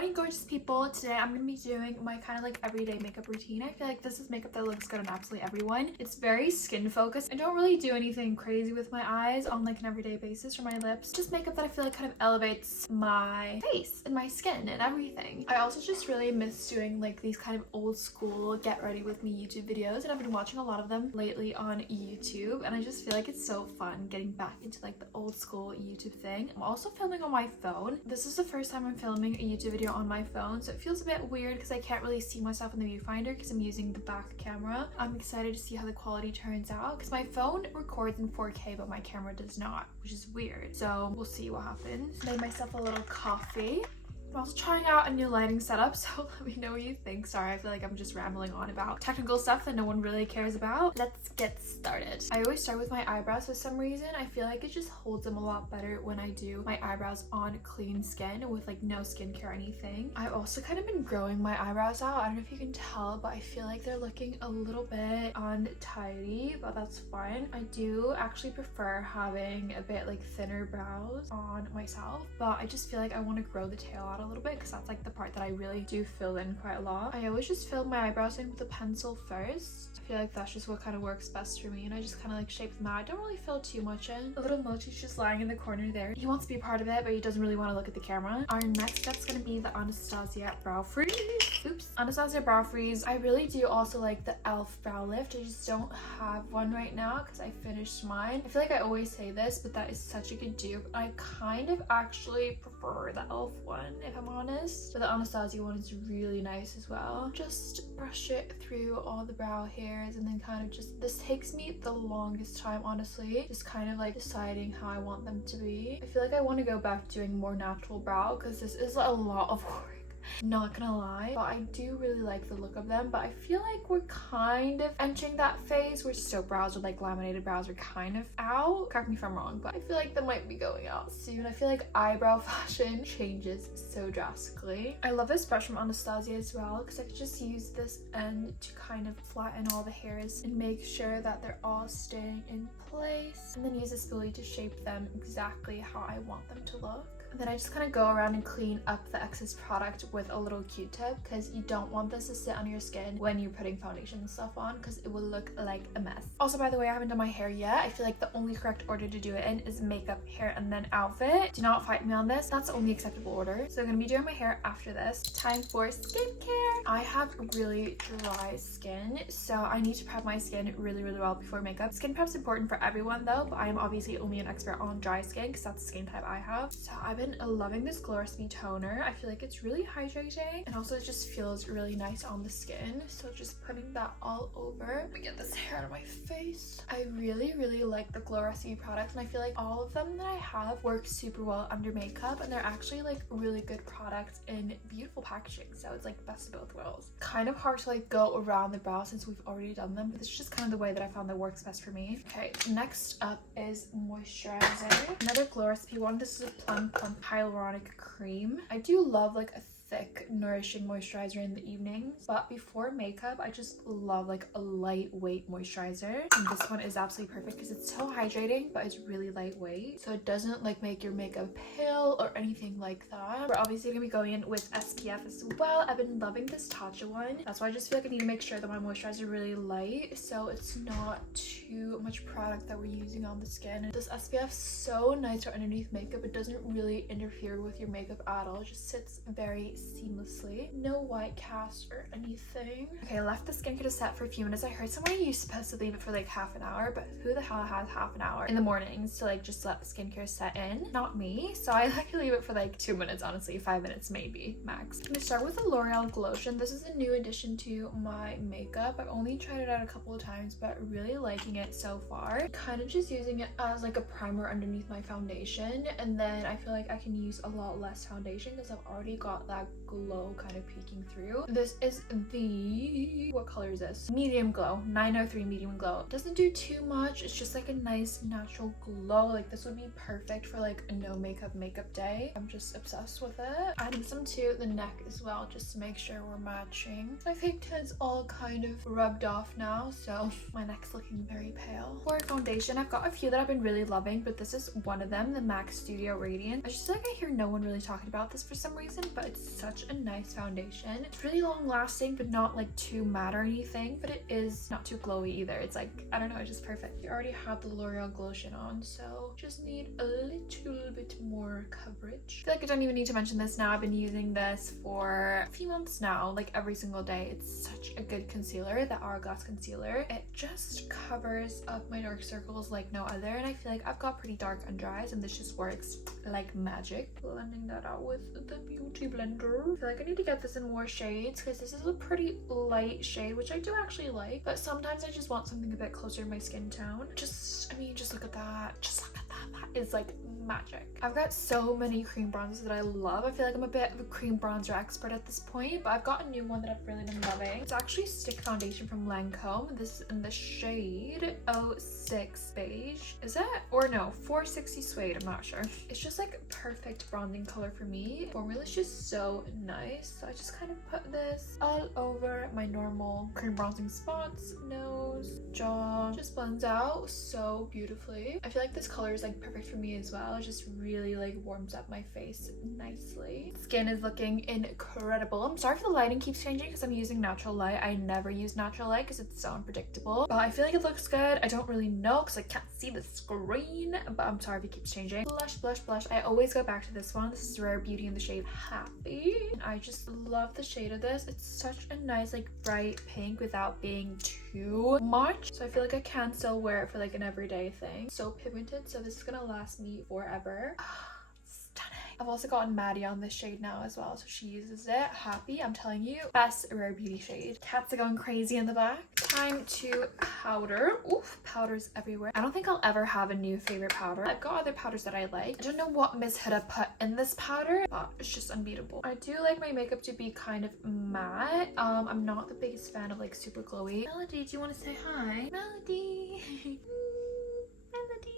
morning, gorgeous people. Today I'm gonna be doing my kind of like everyday makeup routine. I feel like this is makeup that looks good on absolutely everyone. It's very skin focused. I don't really do anything crazy with my eyes on like an everyday basis or my lips. Just makeup that I feel like kind of elevates my face and my skin and everything. I also just really miss doing like these kind of old school get ready with me YouTube videos, and I've been watching a lot of them lately on YouTube, and I just feel like it's so fun getting back into like the old school YouTube thing. I'm also filming on my phone. This is the first time I'm filming a YouTube video on my phone, so it feels a bit weird because I can't really see myself in the viewfinder because I'm using the back camera. I'm excited to see how the quality turns out because my phone records in 4K but my camera does not, which is weird. So we'll see what happens. Made myself a little coffee. I'm also trying out a new lighting setup, so let me know what you think. Sorry, I feel like I'm just rambling on about technical stuff that no one really cares about. Let's get started. I always start with my eyebrows for some reason. I feel like it just holds them a lot better when I do my eyebrows on clean skin with like no skincare or anything. I've also kind of been growing my eyebrows out. I don't know if you can tell, but I feel like they're looking a little bit untidy, but that's fine. I do actually prefer having a bit like thinner brows on myself, but I just feel like I want to grow the tail out a little bit because that's like the part that I really do fill in quite a lot. I always just fill my eyebrows in with a pencil first. I feel like that's just what kind of works best for me, and I just kind of like shape them out. I don't really fill too much in. A little Mochi's just lying in the corner there. He wants to be a part of it, but he doesn't really want to look at the camera. Our next step's gonna be the Anastasia brow freeze. Oops. Anastasia brow freeze. I really do also like the e.l.f. brow lift. I just don't have one right now because I finished mine. I feel like I always say this, but that is such a good dupe. I kind of actually prefer the e.l.f. one, if I'm honest, but the Anastasia one is really nice as well. Just brush it through all the brow hairs and then kind of just, this takes me the longest time honestly, just kind of like deciding how I want them to be. I feel like I want to go back to doing more natural brow because this is a lot of work. Not gonna lie, but I do really like the look of them, but I feel like we're kind of entering that phase where stilt brows or like laminated brows are kind of out. Correct me if I'm wrong, but I feel like they might be going out soon. I feel like eyebrow fashion changes so drastically. I love this brush from Anastasia as well because I could just use this end to kind of flatten all the hairs and make sure that they're all staying in place, and then use this spoolie to shape them exactly how I want them to look. And then I just kind of go around and clean up the excess product with a little Q-tip because you don't want this to sit on your skin when you're putting foundation and stuff on because it will look like a mess. Also, by the way, I haven't done my hair yet. I feel like the only correct order to do it in is makeup, hair, and then outfit. Do not fight me on this. That's the only acceptable order. So I'm going to be doing my hair after this. Time for skincare. I have really dry skin, so I need to prep my skin really well before makeup. Skin prep's important for everyone though, but I am obviously only an expert on dry skin because that's the skin type I have. So I've been loving this Glow Recipe toner. I feel like it's really hydrating, and also it just feels really nice on the skin. So just putting that all over. Let me get this hair out of my face. I really like the Glow Recipe products, and I feel like all of them that I have work super well under makeup, and they're actually like really good products in beautiful packaging, so it's like best of both worlds. Kind of hard to like go around the brow since we've already done them, but this is just kind of the way that I found that works best for me. Okay, next up is moisturizer. Another Glow Recipe one. This is a Plum Hyaluronic Cream. I do love like a thick nourishing moisturizer in the evenings, but before makeup I just love like a lightweight moisturizer, and this one is absolutely perfect because it's so hydrating but it's really lightweight, so it doesn't like make your makeup pale or anything like that. We're obviously gonna be going in with SPF as well. I've been loving this Tatcha one. That's why I just feel like I need to make sure that my moisturizer is really light so it's not too much product that we're using on the skin. And this SPF is so nice for underneath makeup. It doesn't really interfere with your makeup at all. It just sits very seamlessly. No white cast or anything. Okay, I left the skincare to set for a few minutes. I heard someone you're supposed to leave it for like half an hour, but who the hell has half an hour in the mornings to like just let skincare set in? Not me. So I like to leave it for like 2 minutes, honestly, 5 minutes maybe max. I'm gonna start with the L'Oreal Glotion. This is a new addition to my makeup. I've only tried it out a couple of times, but really liking it so far. Kind of just using it as like a primer underneath my foundation, and then I feel like I can use a lot less foundation because I've already got that glow kind of peeking through. This is the, what color is this? Medium glow, 903 medium glow. It doesn't do too much. It's just like a nice natural glow. Like this would be perfect for like a no makeup day. I'm just obsessed with it. Adding some to the neck as well just to make sure we're matching. I think it's all kind of rubbed off now, so my neck's looking very pale. For foundation, I've got a few that I've been really loving, but this is one of them, the MAC Studio Radiant. I just feel like I hear no one really talking about this for some reason, but it's such a nice foundation. It's really long lasting, but not like too matte or anything, but it is not too glowy either. It's like, I don't know, it's just perfect. You already have the L'Oreal Glotion on, so just need a little bit more coverage. I feel like I don't even need to mention this now. I've been using this for a few months now, like every single day. It's such a good concealer, the Hourglass concealer. It just covers up my dark circles like no other, and I feel like I've got pretty dark under eyes, and this just works like magic. Blending that out with the beauty blender. I feel like I need to get this in more shades because this is a pretty light shade, which I do actually like, but sometimes I just want something a bit closer to my skin tone. Just look at that. Just look at that. That is like magic. I've got so many cream bronzers that I love. I feel like I'm a bit of a cream bronzer expert at this point, but I've got a new one that I've really been loving. It's actually stick foundation from Lancome. This is in the shade 06 beige. Is it? Or no, 460 suede. I'm not sure. It's just like perfect bronzing color for me. The formula is just so nice. So I just kind of put this all over my normal cream bronzing spots, nose, jaw. Just blends out so beautifully. I feel like this color is like perfect for me as well. It just really like warms up my face nicely. Skin is looking incredible. I'm sorry if the lighting keeps changing because I'm using natural light. I never use natural light because it's so unpredictable, but I feel like it looks good. I don't really know because I can't see the screen, but I'm sorry if it keeps changing. Blush, blush, blush. I always go back to this one. This is Rare Beauty in the shade Happy. I just love the shade of this. It's such a nice like bright pink without being too much, so I feel like I can still wear it for like an everyday thing. So pigmented, so this is gonna last me forever. Stunning. I've also gotten Maddie on this shade now as well, so she uses it. Happy, I'm telling you, best Rare Beauty shade. Cats are going crazy in the back. Time to powder. Oof, powders everywhere. I don't think I'll ever have a new favorite powder. I've got other powders that I like. I don't know what Miss Huda put in this powder, but it's just unbeatable. I do like my makeup to be kind of matte. I'm not the biggest fan of like super glowy. Melody, do you want to say hi? Melody.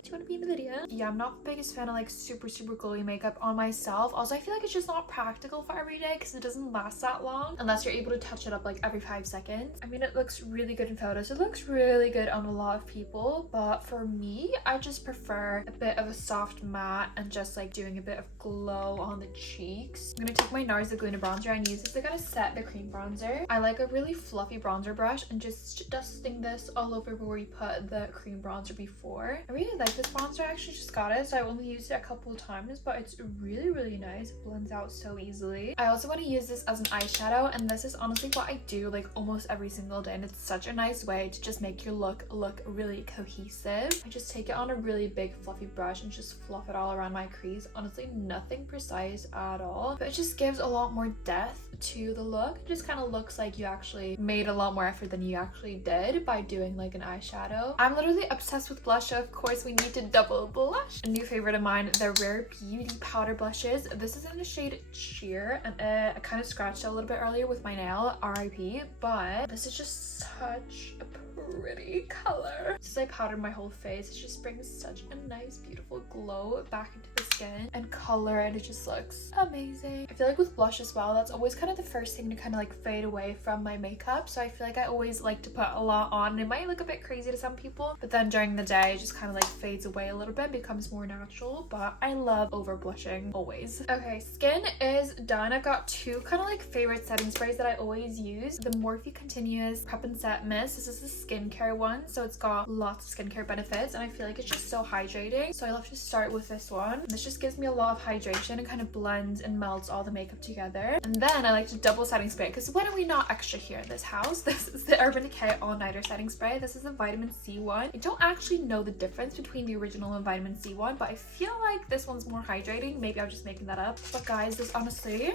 Do you want to be in the video? Yeah, I'm not the biggest fan of like super glowy makeup on myself. Also, I feel like it's just not practical for every day because it doesn't last that long unless you're able to touch it up like every 5 seconds. I mean, it looks really good in photos. It looks really good on a lot of people, but for me, I just prefer a bit of a soft matte and just like doing a bit of glow on the cheeks. I'm gonna take my NARS Laguna bronzer and use this to kind of set the cream bronzer. I like a really fluffy bronzer brush and just dusting this all over where we put the cream bronzer before. I really like this bronzer. I actually just got it, so I only used it a couple of times, but it's really nice. It blends out so easily. I also want to use this as an eyeshadow, and this is honestly what I do like almost every single day, and it's such a nice way to just make your look really cohesive. I just take it on a really big fluffy brush and just fluff it all around my crease. Honestly, nothing precise at all, but it just gives a lot more depth to the look. It just kind of looks like you actually made a lot more effort than you actually did by doing like an eyeshadow. I'm literally obsessed with blush, so of course we need to double blush. A new favorite of mine, the Rare Beauty powder blushes. This is in the shade Sheer, and I kind of scratched it a little bit earlier with my nail, RIP, but this is just such a pretty color. Since I powdered my whole face, it just brings such a nice beautiful glow back into the skin and color, and it just looks amazing. I feel like with blush as well, that's always kind of the first thing to kind of like fade away from my makeup, so I feel like I always like to put a lot on. It might look a bit crazy to some people, but then during the day it just kind of like fades away a little bit, becomes more natural, but I love over blushing always. Okay, skin is done. I've got two kind of like favorite setting sprays that I always use. The Morphe Continuous Prep and Set Mist. This is the skincare one, so it's got lots of skincare benefits, and I feel like it's just so hydrating, so I love to start with this one. This just gives me a lot of hydration and kind of blends and melts all the makeup together. And then I like to double setting spray, because when are we not extra here in this house? This is the Urban Decay All Nighter Setting Spray. This is the Vitamin C one. I don't actually know the difference between the original and Vitamin C one, but I feel like this one's more hydrating. Maybe I'm just making that up, but guys, this honestly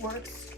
works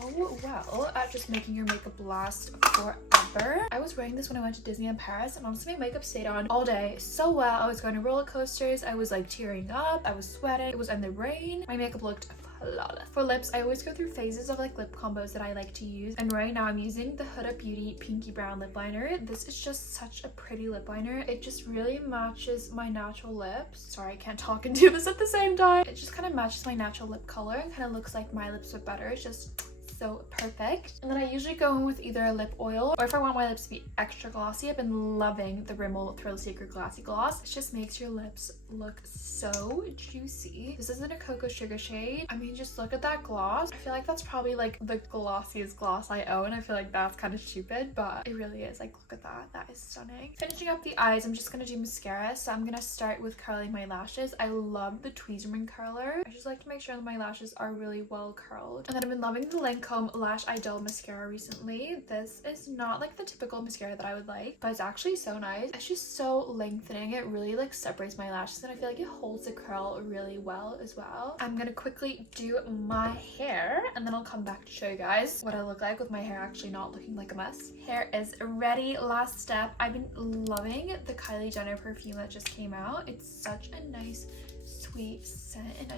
so well at just making your makeup last forever. I was wearing this when I went to Disneyland Paris, and honestly my makeup stayed on all day so well. I was going to roller coasters, I was like tearing up, I was sweating, it was in the rain. My makeup looked flawless. For lips, I always go through phases of like lip combos that I like to use, and right now I'm using the Huda Beauty Pinky Brown lip liner. This is just such a pretty lip liner. It just really matches my natural lips. Sorry, I can't talk and do this at the same time. It just kind of matches my natural lip color and kind of looks like my lips, but better. It's just so perfect. And then I usually go in with either a lip oil, or if I want my lips to be extra glossy, I've been loving the Rimmel Thrill Seeker Glassy Gloss. It just makes your lips look so juicy. This is in a Cocoa Sugar shade. I mean, just look at that gloss. I feel like that's probably like the glossiest gloss I own. I feel like that's kind of stupid, but it really is. Like, look at that. That is stunning. Finishing up the eyes, I'm just gonna do mascara. So I'm gonna start with curling my lashes. I love the Tweezerman curler. I just like to make sure that my lashes are really well curled. And then I've been loving the Lancome Lash Idol mascara recently. This is not like the typical mascara that I would like, but it's actually so nice. It's just so lengthening. It really like separates my lashes, and I feel like it holds the curl really well as well. I'm gonna quickly do my hair, and then I'll come back to show you guys what I look like with my hair actually not looking like a mess. Hair is ready. Last step. I've been loving the Kylie Jenner perfume that just came out. It's such a nice sweet scent, and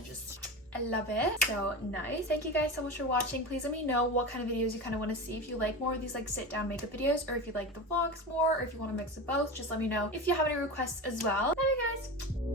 I love it. So nice. Thank you guys so much for watching. Please let me know what kind of videos you kind of want to see. If you like more of these like sit down makeup videos, or if you like the vlogs more, or if you want to mix of both, just let me know. If you have any requests as well. Love you guys.